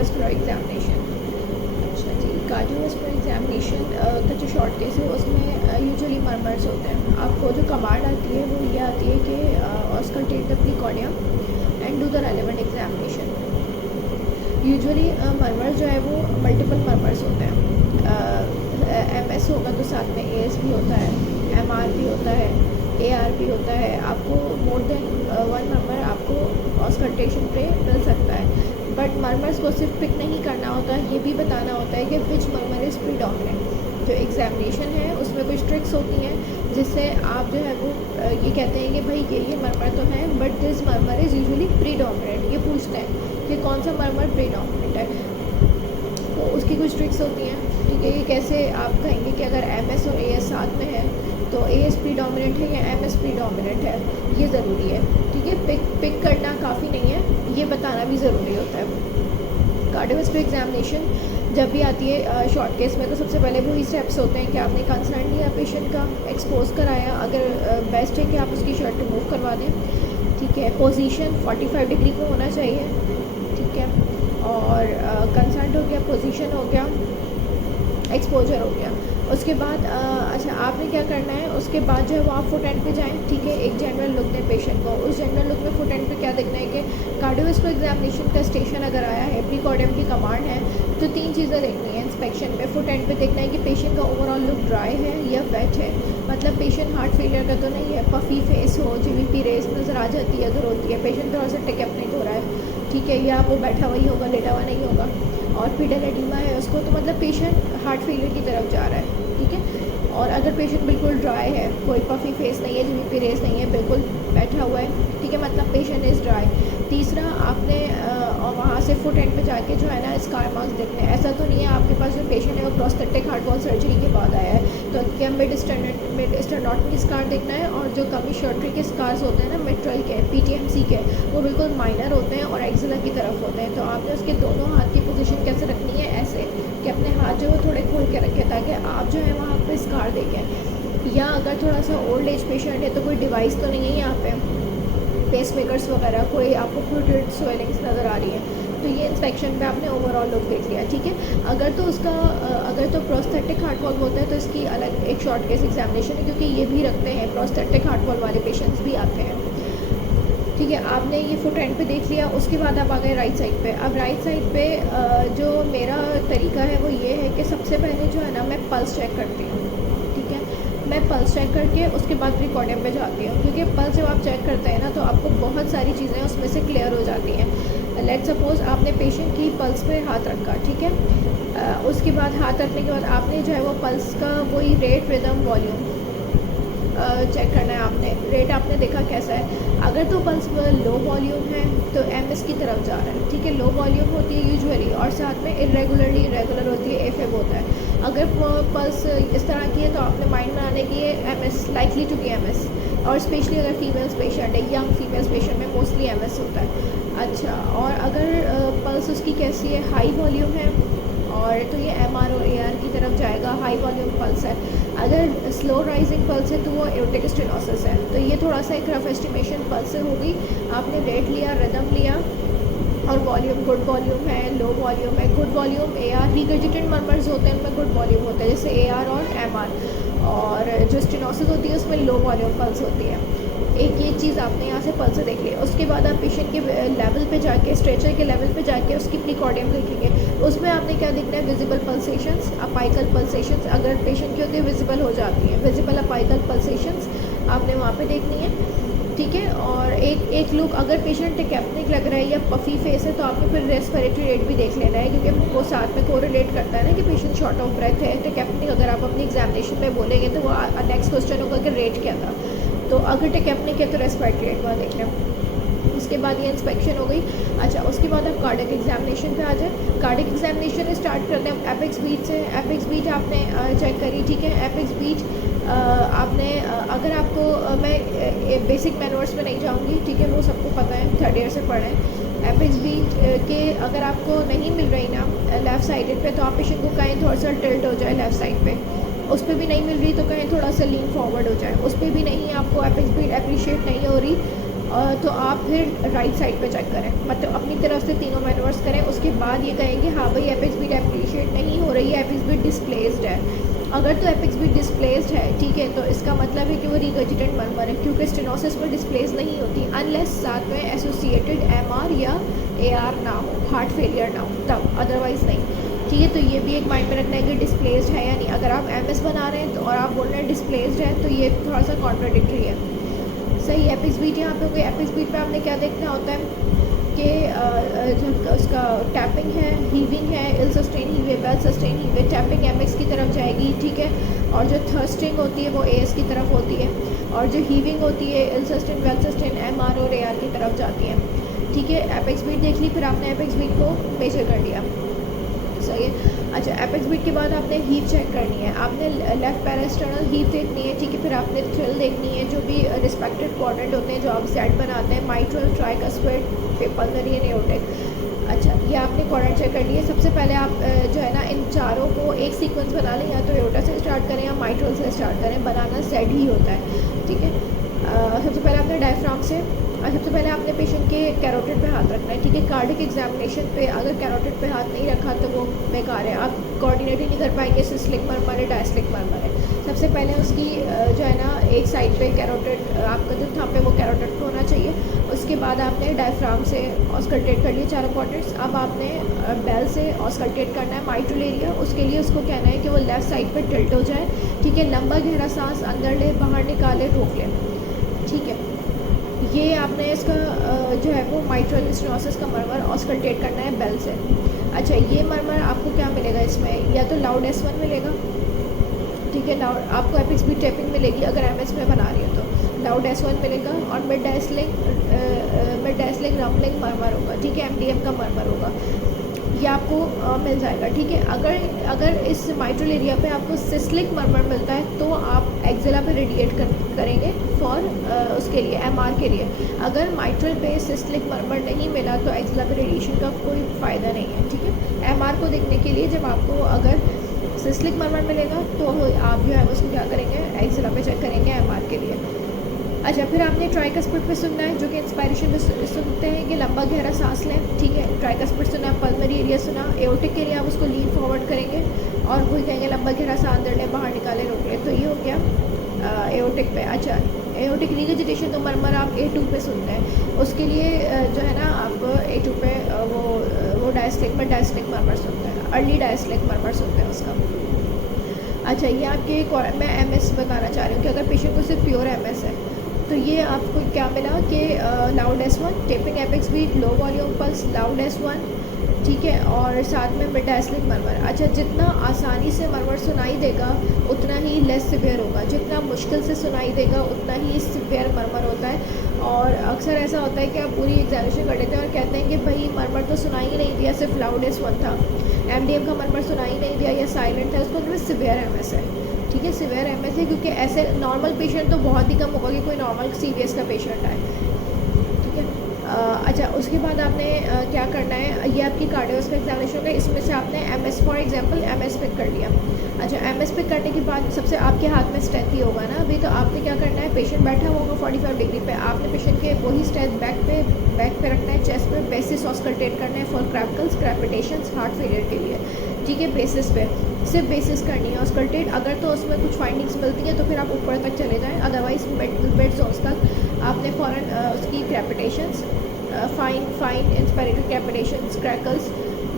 Cardiovascular examination. अच्छा जी, cardiovascular examination का जो शॉर्ट केस है उसमें यूजुअली मर्मर्स होते हैं। आपको जो कमांड आती है वो ये आती है कि auscultate the precordium and do the relevant examination. Usually murmurs जो है वो मल्टीपल मर्मर्स होते हैं। एमएस होगा तो साथ में एएस भी होता है, एमआर भी होता है, एआर भी होता है। आपको मोर देन वन मर्मर आपको ऑस्कल्टेशन पे मिल सकता है। बट मर्मर्स को सिर्फ पिक नहीं करना होता, ये भी बताना होता है कि विच मर्मर इज़ प्रीडोमिनेंट। जो एग्जामिनेशन है उसमें कुछ ट्रिक्स होती हैं जिससे आप जो है वो ये कहते हैं कि भाई ये मर्मर तो है but this murmur is usually predominant. ये पूछते हैं कि कौन सा मर्मर प्रीडोमिनेंट है, तो उसकी कुछ ट्रिक्स होती हैं। ठीक है, ये कैसे आप कहेंगे कि अगर एमएस और एएस साथ में है तो एएस प्रीडोमिनेंट है या एमएस प्रीडोमिनेंट है, ये ज़रूरी है। ठीक है, पिक करना काफ़ी नहीं है, ये बताना भी ज़रूरी होता है। कार्डियोवास्कुलर एग्जामिनेशन जब भी आती है शॉर्ट केस में तो सबसे पहले वही स्टेप्स होते हैं कि आपने कंसर्न लिया पेशेंट का, एक्सपोज कराया। अगर बेस्ट है कि आप उसकी शर्ट रिमूव करवा दें। ठीक है, पोजीशन 45 डिग्री पे होना चाहिए। ठीक है, और कंसर्न हो गया, पोजीशन हो गया, एक्सपोजर हो गया। उसके बाद अच्छा आपने क्या करना है, उसके बाद जो है वो आप फुट एंड पे जाएँ। ठीक है, एक जनरल लुक दें पेशेंट को। उस जनरल लुक में फुट एंड पे क्या देखना है कि कार्डियोवास्कुलर एग्जामिनेशन का स्टेशन अगर आया है, प्रीकॉर्डियम की कमांड है, तो 3 चीज़ें देखनी है इंस्पेक्शन में। फुट एंड पे देखना है कि पेशेंट का ओवरऑल लुक ड्राई है या वेट है, मतलब पेशेंट हार्ट फेलियर का तो नहीं है, पफी फेस हो, जीवीपी रेस नज़र आ जाती है, अगर होती है, पेशेंट थोड़ा सा टेकेप्निक हो रहा है। ठीक है, या वो बैठा हुआ ही होगा, लेटा हुआ नहीं होगा, और पीडल एडिमा है उसको, तो मतलब पेशेंट हार्ट फेलियर की तरफ जा रहा है। ठीक है, और अगर पेशेंट बिल्कुल ड्राई है, कोई पफी फेस नहीं है, जीवीपी रेस नहीं है, बिल्कुल बैठा हुआ है, ठीक है, मतलब पेशेंट इज़ ड्राई। तीसरा आपने वहाँ से फुट एंड पे जाके जो है ना स्कार मार्क्स देखने हैं। ऐसा तो नहीं है आपके पास जो पेशेंट है वो प्रोस्थेटिक हार्ट वॉल सर्जरी के बाद आया है तो क्या मिड स्टेनोटमी स्कार देखना है, और जो कमीशर्टरी के स्कार्स होते हैं ना मिट्रल के, पीटीएमसी के, वो बिल्कुल माइनर होते हैं और एक्सिला की तरफ होते हैं। तो आपने उसके दोनों हाथ की पोजीशन कैसे रखनी है, ऐसे कि अपने हाथ जो है थोड़े खोल के रखें ताकि आप जो है वहाँ पे स्कार देखें। या अगर थोड़ा सा ओल्ड एज पेशेंट है तो कोई डिवाइस तो नहीं है यहाँ पे, पेस मेकर्स वगैरह, कोई आपको फ्लूइड स्वेलिंग्स नज़र आ रही है, तो ये इंस्पेक्शन पे आपने ओवरऑल लुक देख लिया। ठीक है, अगर तो प्रोस्थेटिक हार्ट वॉल होता है तो इसकी अलग एक शॉर्ट केस एग्जामिनेशन है, क्योंकि ये भी रखते हैं, प्रोस्थेटिक हार्ट वॉल वाले पेशेंट्स भी आते हैं। ठीक है, आपने ये फुट एंड पे देख लिया। उसके बाद आप आ गए राइट साइड पे। अब राइट साइड पे जो मेरा तरीका है वो ये है कि सबसे पहले जो है ना मैं पल्स चेक करती हूँ। ठीक है, मैं पल्स चेक करके उसके बाद प्रीकॉर्डियम पे जाती हूँ, क्योंकि पल्स जब आप चेक करते हैं ना तो आपको बहुत सारी चीज़ें उसमें से क्लियर हो जाती हैं। लेट सपोज आपने पेशेंट की पल्स पे हाथ रखा, ठीक है, उसके बाद हाथ रखने के बाद आपने जो है वो पल्स का वही रेट, रिदम, वॉल्यूम चेक करना है। आपने रेट आपने देखा कैसा है, अगर तो पल्स लो वॉल्यूम है तो एमएस की तरफ जा रहा है। ठीक है, लो वॉल्यूम होती है यूजुअली, और साथ में इरेगुलर होती है, एफएब होता है। अगर पल्स इस तरह की है तो आपने माइंड बनाने की है MS, likely to be MS, और स्पेशली अगर फीमेल्स पेशेंट है, यंग फीमेल्स पेशेंट में मोस्टली एमएस होता है। अच्छा, और अगर पल्स उसकी कैसी है, हाई वॉल्यूम है, और तो ये एमआर और एआर की तरफ जाएगा, हाई वॉल्यूम पल्स है। अगर स्लो राइजिंग पल्स है तो वो एओर्टिक स्टेनोसिस है। तो ये थोड़ा सा एक रफ एस्टिमेशन पल्स से होगी। आपने रेट लिया, रिदम लिया, और वॉल्यूम, गुड वॉल्यूम है, लो वॉल्यूम है, गुड वॉल्यूम, एआर, रिगर्जिटेड मर्मर्स होते हैं उनमें गुड वॉल्यूम होता है, जैसे एआर और एमआर। और जो स्टेनोसिस होती है उसमें लो वॉल्यूम पल्स होती है। एक ये चीज़ आपने यहाँ से पल्स से देख ली। उसके बाद आप पेशेंट के लेवल पे जाके, स्ट्रेचर के लेवल पे जाके उसकी प्रीकॉर्डियम देखेंगे। उसमें आपने क्या देखना है, विजिबल पल्सेशंस, अपाइकल पल्सेशंस, अगर पेशेंट की होती है विजिबल हो जाती है, विजिबल अपाइकल पल्सेशंस आपने वहाँ पे देखनी है। ठीक है, और एक लुक अगर पेशेंट टेकेप्निक लग रहा है या पफी फेस है तो आपने फिर रेस्पिरेटरी रेट भी देख लेना है, क्योंकि वो साथ में कोरिलेट करता है ना कि पेशेंट शॉर्ट ऑफ ब्रेथ है। टेकेप्निक अगर आप अपनी एग्जामिनेशन में बोलेंगे तो वो नेक्स्ट क्वेश्चन होगा कि रेट क्या था, तो अगर टेकेप्निक है तो रेस्पिरेटरी रेट वहाँ देख लें। उसके बाद ये इंस्पेक्शन हो गई। अच्छा, उसके बाद आप कार्डियक एग्जामिनेशन पे आ जाए। कार्डियक एग्जामिनेशन स्टार्ट करते हैं एपेक्स बीट से। एपेक्स बीट आपने चेक करी, ठीक है। एपेक्स बीट आपने अगर आपको मैं बेसिक मैनर्स में नहीं जाऊंगी, ठीक है, वो सबको पता है, 3rd ईयर से पढ़े हैं। एपेक्स बीट के अगर आपको नहीं मिल रही ना लेफ़्ट साइडेड पे, तो आप पेशेंट को कहें थोड़ा सा टिल्ट हो जाए लेफ़्ट साइड पे। उस पर भी नहीं मिल रही तो कहें थोड़ा सा लीन फॉरवर्ड हो जाए। उस पर भी नहीं, आपको एपेक्स बीट अप्रिशिएट नहीं हो रही तो आप फिर राइट साइड पे चेक करें, मतलब अपनी तरफ से तीनों मैनवर्स करें। उसके बाद ये कहेंगे हाँ भाई एपेक्स बीट एप्रिशिएट नहीं हो रही है, एपेक्स बीट डिस्प्लेस्ड है। अगर तो एपेक्स बीट डिस्प्लेस्ड है, ठीक है, तो इसका मतलब है कि वो रिगर्जिटेंट मरमर है, क्योंकि स्टेनोसिस में डिस्प्लेस नहीं होती अनलेस साथ में एसोसिएटेड एमआर या एआर ना हो, हार्ट फेलियर ना हो, तब, अदरवाइज़ नहीं। ठीक है, तो ये भी एक माइंड में रखना है कि डिस्प्लेस्ड है या नहीं। अगर आप एमएस बना रहे हैं तो और आप बोल रहे हैं डिस्प्लेस्ड है, तो ये थोड़ा सा कॉन्ट्राडिक्टरी है। सही, एपेक्स बीट यहाँ पे कोई एपेक्स बीट पे आपने क्या देखना होता है कि उसका टैपिंग है, हीविंग है, इल सस्टेन हीव है, वेल सस्टेन हीव है। टैपिंग एमएक्स की तरफ जाएगी, ठीक है, और जो थर्स्टिंग होती है वो एएस की तरफ होती है, और जो हीविंग होती है इल सस्टेन, वेल सस्टेन एमआर और एआर की तरफ जाती है। ठीक है, एपेक्स बीट देख ली, फिर आपने एपेक्स बीट को मेजर कर लिया। सही है। अच्छा, एपेक्स बीट के बाद आपने हीव चेक करनी है, आपने लेफ्ट पैरास्टर्नल हीव देखनी है, ठीक है, फिर आपने थ्रिल देखनी है, जो भी रिस्पेक्टेड क्वाड्रेंट होते हैं जो आप सेट बनाते हैं, mitral, tricuspid, pulmonary and aortic. अच्छा, ये आपने क्वाड्रेंट चेक कर लिए। सबसे पहले आप जो है ना इन चारों को एक सीक्वेंस बना लें, या तो एओर्टा से स्टार्ट करें या माइट्रल से स्टार्ट करें, बनाना सेट ही होता है। ठीक है, सबसे पहले आपने डायफ्राम से, और सबसे पहले आपने पेशेंट के कैरोटिड पे हाथ रखना है। ठीक है, कार्डिक एग्जामिनेशन पे अगर कैरोटिड पे हाथ नहीं रखा तो वो बेकार है, आप कोऑर्डिनेट ही नहीं कर पाएंगे सिस्लिक मरमर है, डायस्लिक मरमर है। सबसे पहले उसकी जो है ना एक साइड पे कैरोटिड, आपका जो थंब पे वो कैरोटिड पे होना चाहिए। उसके बाद आपने डायफ्राम से ऑस्कल्टेट कर लिए चारों क्वाड्रेंट्स। अब आपने बेल से ऑस्कल्टेट करना है माइट्रल एरिया। उसके लिए उसको कहना है कि वो लेफ़्ट साइड पर टिल्ट हो जाए। ठीक है, लंबा गहरा सांस अंदर ले, बाहर निकाले, रोक ले। ठीक है, ये आपने इसका जो है वो माइट्रल स्टेनोसिस का मरमर ऑस्कल्टेट करना है बेल से। अच्छा, ये मरमर आपको क्या मिलेगा इसमें, या तो लाउड S1 मिलेगा, ठीक है, लाउड आपको एपेक्स बीट टैपिंग मिलेगी अगर एमएस में बना रही हो तो लाउड S1 मिलेगा, और मिड डायस्लिंग रम्बलिंग मरमर होगा। ठीक है, MDM का मरमर होगा, ये आपको मिल जाएगा। ठीक है, अगर इस माइट्रल एरिया पे आपको सिस्लिक मरमर मिलता है तो आप एक्सेला पे रेडिएट करेंगे फॉर उसके लिए, एमआर के लिए। अगर माइट्रल पे सिस्लिक मरमर नहीं मिला तो एक्सेला पे रेडिएशन का कोई फ़ायदा नहीं है। ठीक है, एमआर को देखने के लिए जब आपको अगर सिस्लिक मरमर मिलेगा तो आप जो है उसको क्या करेंगे, एक्सेला पे चेक करेंगे एमआर के लिए। अच्छा, फिर आपने ट्राइकस्पिड पे सुनना है, जो कि इंस्पायरेशन में सुनते हैं कि लंबा गहरा सांस लें। ठीक है, ट्राइकस्पिड सुना, पल्मोनरी एरिया सुना, एओर्टिक के लिए आप उसको लीन फॉरवर्ड करेंगे और वही कहेंगे लंबा गहरा सांस अंदर लें, बाहर निकाले, रोक लें। तो ये हो गया एओर्टिक पे। अच्छा, एओर्टिक रिगर्जिटेशन तो मरमर आप A2 पे सुनते हैं, उसके लिए जो है ना आप A2 पे वो डायस्लिक मरमर सुनते हैं, अर्ली डायस्लिक मरमर सुनते हैं उसका। अच्छा, ये आपके मैं MS बताना चाह रही हूँ कि अगर पेशेंट को सिर्फ प्योर MS है तो ये आपको क्या मिला कि loud S1, tapping apex beat, low volume pulse, loud S1, ठीक है, और साथ में मिड डायस्लिक मरमर। अच्छा, जितना आसानी से मरमर सुनाई देगा उतना ही लेस सिवियर होगा, जितना मुश्किल से सुनाई देगा उतना ही सिवियर मरमर होता है। और अक्सर ऐसा होता है कि आप पूरी एग्जामिनेशन कर लेते हैं और कहते हैं कि भाई मरमर तो सुनाई ही नहीं दिया, सिर्फ लाउड S1 था, MDM का मरमर सुनाई नहीं दिया या साइलेंट है, उसको मतलब सिवियर MS है। ठीक है, सिवियर MS है, क्योंकि ऐसे नॉर्मल पेशेंट तो बहुत ही कम होगा कि कोई नॉर्मल CVS का पेशेंट आए। ठीक है, अच्छा, उसके बाद आपने क्या करना है, ये आपकी कार्डियोस्कोप एग्जामिनेशन है, इसमें से आपने MS for example MS pick कर लिया। अच्छा, MS पिक करने के बाद सबसे आपके हाथ में स्टेथ ही होगा ना अभी, तो आपने क्या करना है, पेशेंट बैठा होगा 45 डिग्री पे, आपने पेशेंट के वही स्टेथ बैक पे रखना है, चेस्ट पे, बेसिस ऑस्कल्टेट करना है फॉर क्रैपिकल्स, क्रैपिटेशंस, हार्ट फेलियर के लिए। ठीक है, बेसिस पे सिर्फ बेसिस करनी है ऑस्कल्टेट। अगर तो उसमें कुछ फाइंडिंग्स मिलती है तो फिर आप ऊपर तक चले जाएँ, अदरवाइज मिड जोन्स तक आपने फ़ौरन उसकी क्रैपिटेशंस, फाइन इंस्पायरेटेड क्रैपिटेशंस, क्रैकल्स,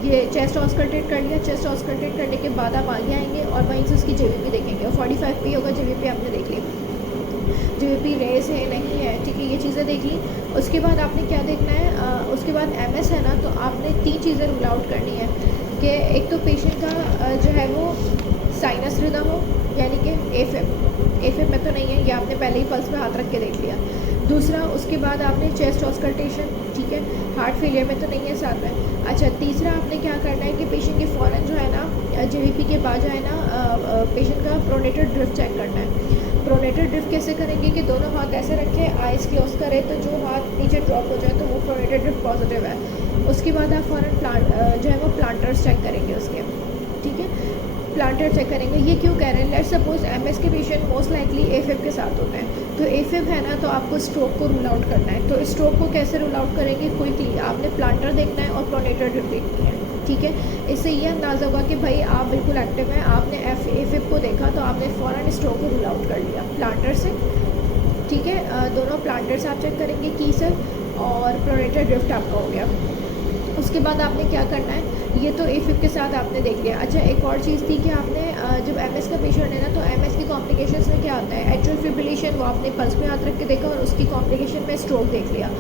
ये चेस्ट ऑस्कल्टेट कर लिया। चेस्ट ऑस्कल्टेट करने के बाद आप आगे आएंगे और वहीं से उसकी JVP देखेंगे, और 45 पे होगा JVP, आपने देख ली JVP रेस है नहीं है। ठीक है, ये चीज़ें देख ली। उसके बाद आपने क्या देखना है, उसके बाद MS है ना, तो आपने 3 चीज़ें रूल आउट करनी है कि एक तो पेशेंट का जो है वो साइनस रिदम हो, यानी कि AFib में तो नहीं है, ये आपने पहले ही पल्स पे हाथ रख के देख लिया। दूसरा, उसके बाद आपने चेस्ट ऑस्कल्टेशन, ठीक है, हार्ट फेलियर में तो नहीं है साथ में। अच्छा, तीसरा आपने क्या करना है कि पेशेंट के फ़ौरन जो है ना JVP के बाद जो है ना पेशेंट का प्रोनेटेड ड्रिफ्ट चेक करना है। प्रोनेटेड ड्रिफ्ट कैसे करेंगे कि दोनों हाथ ऐसे रखें, आइज़ क्लोज करें, तो जो हाथ नीचे ड्रॉप हो जाए तो वो प्रोनेटेड ड्रिफ्ट पॉजिटिव है। उसके बाद आप फ़ौरन जो है वो प्लांटर्स चेक करेंगे उसके। ठीक है, प्लांटर चेक करेंगे। ये क्यों कह रहे हैं? लेट्स सपोज एमएस के पेशेंट मोस्ट लाइकली एफिब के साथ होते हैं, तो एफिब है ना, तो आपको स्ट्रोक को रूल आउट करना है। तो स्ट्रोक को कैसे रूल आउट करेंगे? क्विकली आपने प्लांटर देखना है और प्रोनेटर ड्रिप देखनी है, ठीक है। इससे ये अंदाज़ा होगा कि भाई आप बिल्कुल एक्टिव हैं, आपने एफिब को देखा तो आपने फ़ौरन स्ट्रोक को रूल आउट कर लिया प्लांटर से, ठीक है। दोनों प्लांटर्स आप चेक करेंगे की से, और प्रोनेटर ड्रिफ्ट आपका हो गया। उसके बाद आपने क्या करना है, ये तो एफिब के साथ आपने देख लिया। अच्छा, एक और चीज़ थी कि आपने जब एमएस का पेशेंट है ना, तो एमएस की कॉम्प्लिकेशंस में क्या आता है? एट्रियल फिब्रिलेशन, वो आपने पल्स में हाथ रख के देखा और उसकी कॉम्प्लिकेशन में स्ट्रोक देख लिया,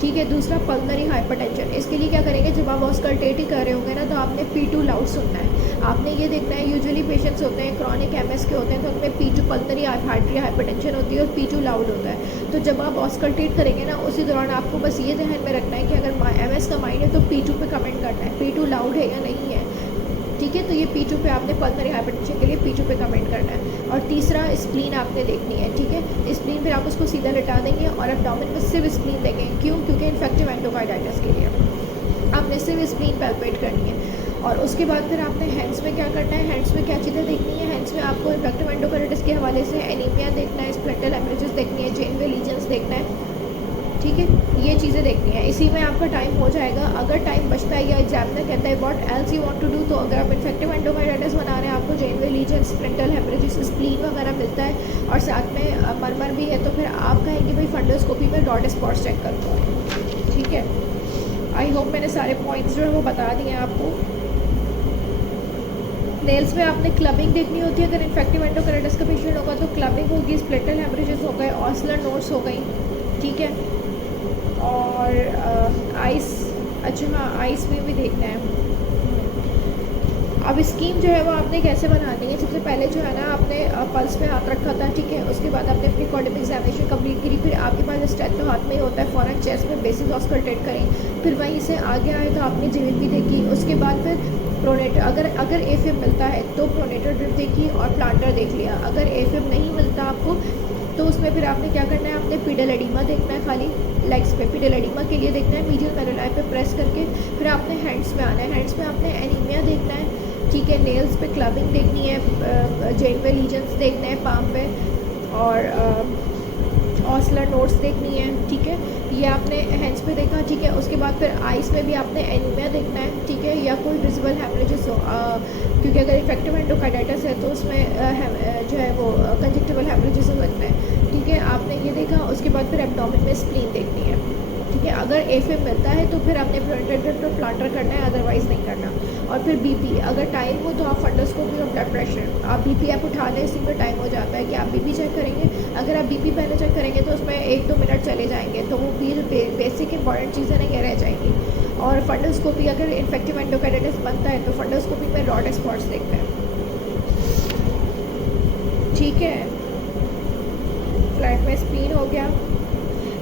ठीक है। दूसरा पल्मोनरी हाइपरटेंशन, इसके लिए क्या करेंगे, जब आप ऑस्कल्टेट कर रहे होंगे ना, तो आपने P2 लाउड सुनना है। आपने ये देखना है, यूजुअली पेशेंट्स होते हैं क्रॉनिक एमएस के होते हैं, तो उनमें P2 पल्मोनरी आर्टरी हाइपरटेंशन होती है और P2 लाउड होता है। तो जब आप ऑस्कल्टेट करेंगे ना, उसी दौरान आपको बस ये ध्यान में रखना है कि अगर एमएस का माइंड है तो P2 पे कमेंट करना है, P2 लाउड है या नहीं है, ठीक है। तो ये P2 पे आपने पल्मोनरी हाइपरटेंशन के लिए P2 पे कमेंट करना है। और तीसरा स्प्लीन आपने देखनी है, ठीक है। स्प्लीन फिर आप उसको सीधा लटा देंगे और एब्डोमेन में सिर्फ स्प्लीन देंगे। क्यों? क्योंकि इन्फेक्टिव एंडोकार्डाइटिस के लिए आपने सिर्फ स्प्लीन पैल्पेट करनी है। और उसके बाद फिर आपने हैंड्स में क्या करना है, हैंड्स में क्या चीज़ें देखनी है? हैंड्स में आपको इन्फेक्टिव एंडोकार्डाइटिस के हवाले से एनीमिया देखना है, स्प्लेटल हेमरेजेस देखनी है, जेनवे लीजन्स देखना है, ठीक है। ये चीज़ें देखनी है, इसी में आपका टाइम हो जाएगा। अगर टाइम बचता है या एग्जामिनर कहता है what else you want to do, तो अगर आप इन्फेक्टिव एंडोकार्डाइटिस बना रहे हैं, आपको Janeway lesion, splinter haemorrhages, spleen वगैरह मिलता है और साथ में मरमर भी है, तो फिर आप कहेंगे भाई फंडोस्कोपी में डॉट स्पॉट्स चेक करो, ठीक है। आई होप मैंने सारे पॉइंट्स जो है वो बता दिए हैं आपको। नेल्स में आपने क्लबिंग देखनी होती है, अगर इन्फेक्टिव एंडोकार्डाइटिस का पेशेंट होगा तो क्लबिंग होगी, स्प्लेटल हेमरेजेस हो गए, ऑस्लर नोट्स हो गई, ठीक है। और आइस, अच्छा हाँ, आइस में भी देखना है। अब स्कीम जो है वो आपने कैसे बनानी है? सबसे पहले जो है ना, आपने पल्स में हाथ रखा था, ठीक है। उसके बाद आपने अपनी कॉर्डिक एग्जामिनेशन कंप्लीट करी, फिर आपके पास स्टेथ तो हाथ में ही होता है, फ़ौरन चेस्ट में बेसिस ऑस्कल्टेट करें, फिर वहीं से आगे आए तो आपने जेवीपी देखी। उसके बाद फिर प्रोनेटर, अगर एफिब मिलता है तो प्रोनेटर ड्रिप देखी और प्लांटर देख लिया। अगर एफिब नहीं मिलता आपको तो उसमें फिर आपने क्या करना है, आपने पीडल एडिमा देखना है, खाली लेग्स पे पीडल एडिमा के लिए देखना है, मीडियल मेलोनाई पे प्रेस करके। फिर आपने हैंड्स में आना है, हैंड्स में आपने एनीमिया देखना है, ठीक है। नेल्स पे क्लबिंग देखनी है, जेनवे लीजन्स देखना है पाम पे, और ऑस्लर नोट्स देखनी है, ठीक है। ये आपने हैंड्स पे देखा, ठीक है। उसके बाद फिर आइस में भी आपने एनीमिया देखना है, ठीक है, या कोई विजिबल हेमरेजेस हो, क्योंकि अगर इन्फेक्टिव एंडोकार्डाइटिस है तो उसमें जो है वो कंजक्टिवल हेमरेजेस हो सकते हैं, ठीक है। आपने ये देखा। उसके बाद फिर एब्डोमेन में स्प्लीन देखनी है, ठीक है। अगर एफिब मिलता है तो फिर आपने प्रोनेटर प्लांटर करना है, अदरवाइज़ नहीं करना। और फिर बीपी, अगर टाइम हो तो आप फंडोस्कोपी और ब्लड प्रेशर, आप बीपी आप उठा लें, इसी में टाइम हो जाता है कि आप बीपी चेक करेंगे। अगर आप बीपी पहले चेक करेंगे तो उसमें 1-2 मिनट चले जाएंगे, तो वो भी बेसिक इंपॉर्टेंट चीज़ें नहीं रह जाएंगी। और फंडोस्कोपी, अगर इन्फेक्टिव एंडोकार्डाइटिस बनता है तो फंडोस्कोपी में रॉड स्पॉट्स देखते हैं, ठीक है। फ्लैट में स्प्लीन हो गया।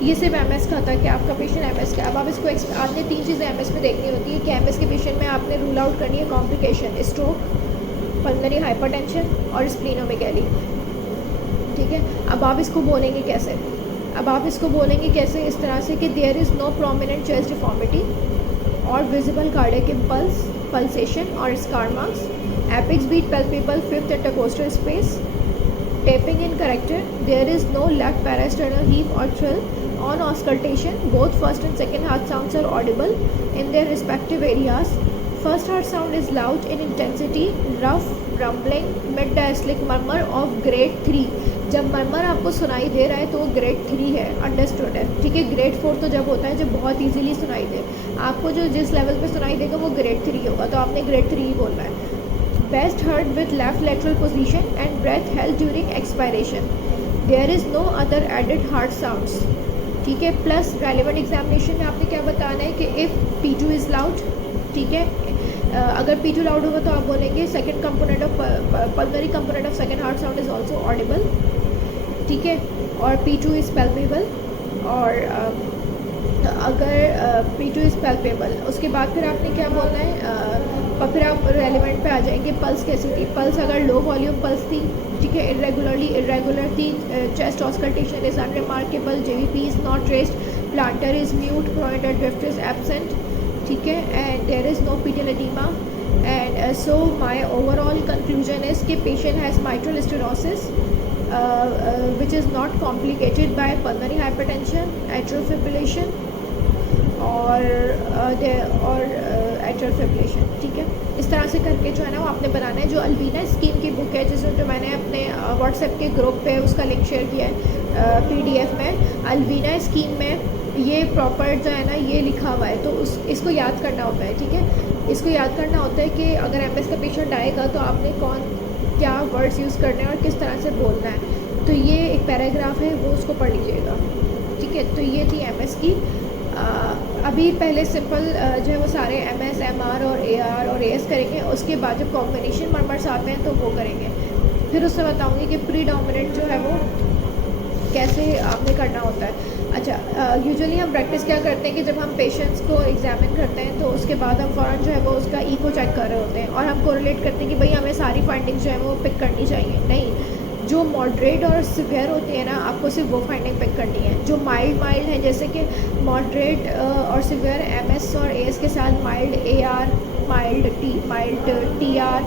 ये सिर्फ एमएस का था कि आपका पेशेंट एमएस का। अब आप इसको आपने 3 चीज़ें एमएस में देखनी होती है कि एमएस के पेशेंट में आपने रूल आउट करनी है कॉम्प्लिकेशन, स्ट्रोक, पल्मोनरी हाइपरटेंशन और स्प्लीनोमेगाली, ठीक है। अब आप इसको बोलेंगे कैसे? इस तरह से कि there is no prominent chest deformity और विजिबल कार्डियक इम्पल्स, पल्सेशन और scar marks, apex beat palpable, fifth intercostal space, tapping in character, there is no left parasternal heave और thrill. On auscultation, both first and second heart sounds are audible in their respective areas. First heart sound is loud in intensity, rough, rumbling, mid-diastolic murmur of grade 3. जब मरमर आपको सुनाई दे रहा है तो वो grade 3 है, understood है, ठीक है। ग्रेड 4 तो जब होता है जब बहुत ईजिली सुनाई दे। आपको जो जिस लेवल पे सुनाई देगा वो ग्रेड 3 होगा, तो आपने ग्रेड 3 ही बोलना है। Best heard with left lateral position and breath held during expiration. There is no other added heart sounds, ठीक है। प्लस रेलिवेंट एग्जामिनेशन में आपने क्या बताना है कि इफ़ P2 इज़ लाउड, ठीक है। अगर P2 लाउड होगा तो आप बोलेंगे second component of pulmonary component of second heart sound is also Audible, ठीक है। और P2 इज़ पैल्पेबल, और अगर P2 इज़ पैल्पेबल, उसके बाद फिर आपने क्या बोलना है, फिर आप रेलिवेंट पे आ जाएंगे। पल्स कैसी थी? पल्स अगर लो वॉल्यूम पल्स थी, ठीक है, इरेगुलर थी, chest auscultation is unremarkable, JVP is not raised, plantar is mute, pronator drift is absent, ठीक है, and there is no pedal oedema, and so my overall conclusion is कि patient has mitral stenosis which is not complicated by pulmonary hypertension, atrial fibrillation और atrial fibrillation, ठीक है। इस तरह से करके जो है ना वो आपने बनाना है। जो अल्वीना स्कीम की बुक है, जिसमें जो मैंने अपने व्हाट्सएप के ग्रुप पे उसका लिंक शेयर किया है PDF में, अल्वीना स्कीम में ये प्रॉपर जो है ना ये लिखा हुआ है, तो इसको याद करना होता है, ठीक है। इसको याद करना होता है कि अगर MS का पेशेंट आएगा तो आपने क्या वर्ड्स यूज़ करने हैं और किस तरह से बोलना है। तो ये एक पैराग्राफ है, वो उसको पढ़ लीजिएगा, ठीक है। तो ये थी MS की। अभी पहले सिंपल जो है वो सारे MS, MR और AR और AS करेंगे। उसके बाद जब कॉम्बिनेशन मर्मर्स आते हैं तो वो करेंगे। फिर उससे बताऊँगी कि प्रीडोमिनेंट जो है वो कैसे आपने करना होता है। अच्छा, यूजुअली हम प्रैक्टिस क्या करते हैं कि जब हम पेशेंट्स को एग्जामिन करते हैं तो उसके बाद हम फ़ौरन जो है वो उसका ईको चेक कर रहे होते हैं और हम कोरिलेट करते हैं कि भाई हमें सारी फाइंडिंग्स जो है वो पिक करनी चाहिए। नहीं, जो मॉडरेट और सिवियर होती है ना, आपको सिर्फ वो फाइंडिंग पिक करनी है। जो माइल्ड है, जैसे कि मॉडरेट और सिवियर MS और AS के साथ mild AR, mild TR,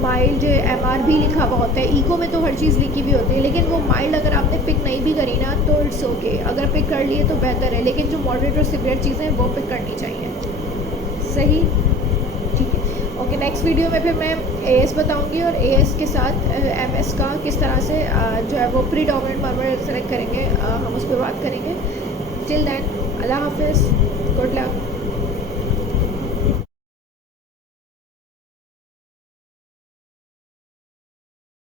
mild MR भी लिखा हुआ होता है। ईको में तो हर चीज़ लिखी भी होती है, लेकिन वो माइल्ड अगर आपने पिक नहीं भी करी ना तो इट्स ओके। अगर पिक कर लिए तो बेहतर है, लेकिन जो मॉडरेट और सिवियर चीज़ें हैं वो पिक करनी चाहिए। सही, ठीक है। ओके, नेक्स्ट वीडियो में फिर मैं AS बताऊंगी और AS के साथ MS का किस तरह से जो है वो प्रीडोमिनेंट मर्मर सेलेक्ट करेंगे, हम उस पर बात करेंगे। टिल देन, अल्लाह हाफिज़, गुड लक।